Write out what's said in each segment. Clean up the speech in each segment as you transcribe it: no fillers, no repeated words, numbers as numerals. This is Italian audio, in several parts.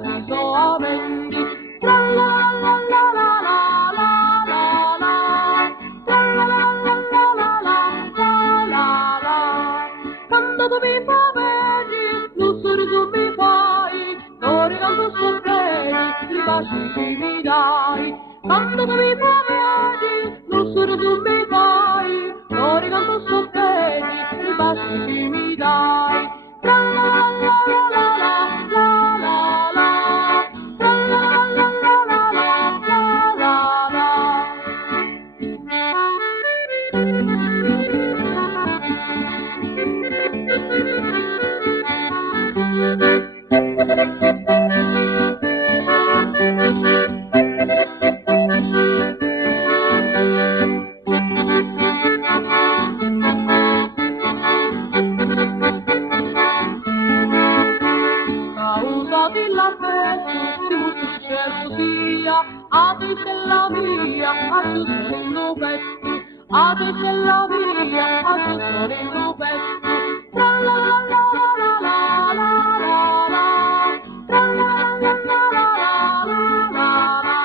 fiati soaventi, tra la la la la la la la la, tra la la la la la la la la. Quando tu mi faveli, lo sorriso mi fai, l'ore canto soffredi, i baci che mi dai. Quando tu mi faveli, lo sorriso mi fai, l'ore canto soffredi, i baci che mi dai. Tra la la la la la la la la, tra la la la la la la la causati l'affetto di molto successo sia, a te c'è la via, a tu sorriso petto, a te c'è la via, a tu sorriso petto, tra la la la la la la la la, tra la la la la la la la,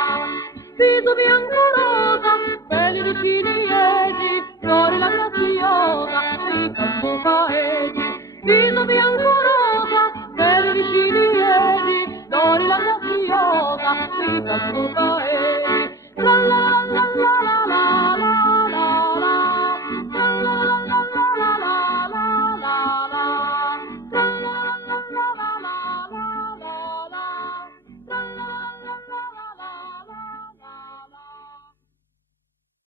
viso bianco rosa, belli vicini ieri, flori la graziosa, sei campo paesi, viso bianco rosa, belli vicini ieri, flori la graziosa, sei campo paesi, la la